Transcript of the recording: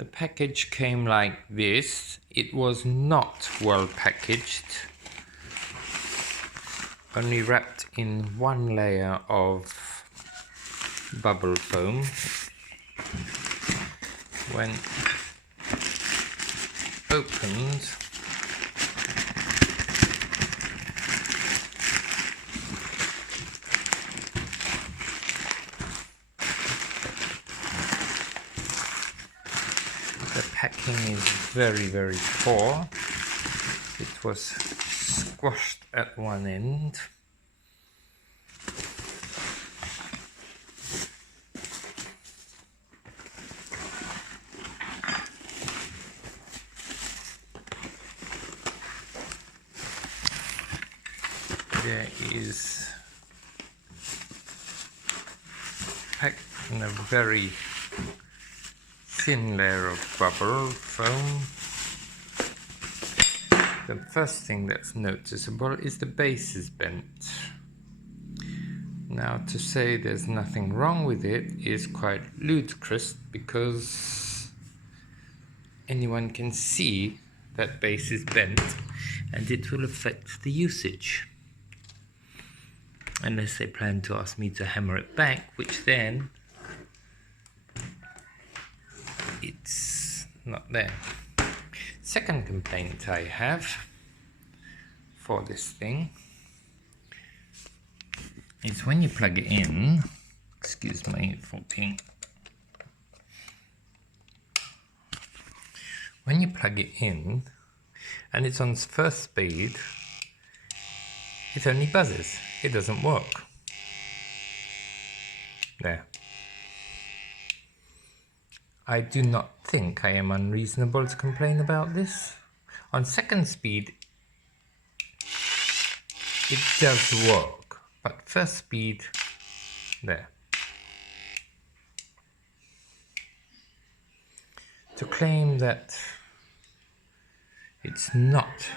The package came like this. It was not well packaged, only wrapped in one layer of bubble foam. When opened, the packing is very, very poor. It was squashed at one end. There is packed in a very thin layer of bubble foam. The first thing that's noticeable is the base is bent. Now, to say there's nothing wrong with it is quite ludicrous, because anyone can see that base is bent and it will affect the usage. Unless they plan to ask me to hammer it back, which then it's not there. Second complaint I have for this thing is when you plug it in, excuse my faulting, when you plug it in and it's on first speed, it only buzzes, it doesn't work. There. I do not think I am unreasonable to complain about this. On second speed, it does work, but first speed, there. To claim that it's not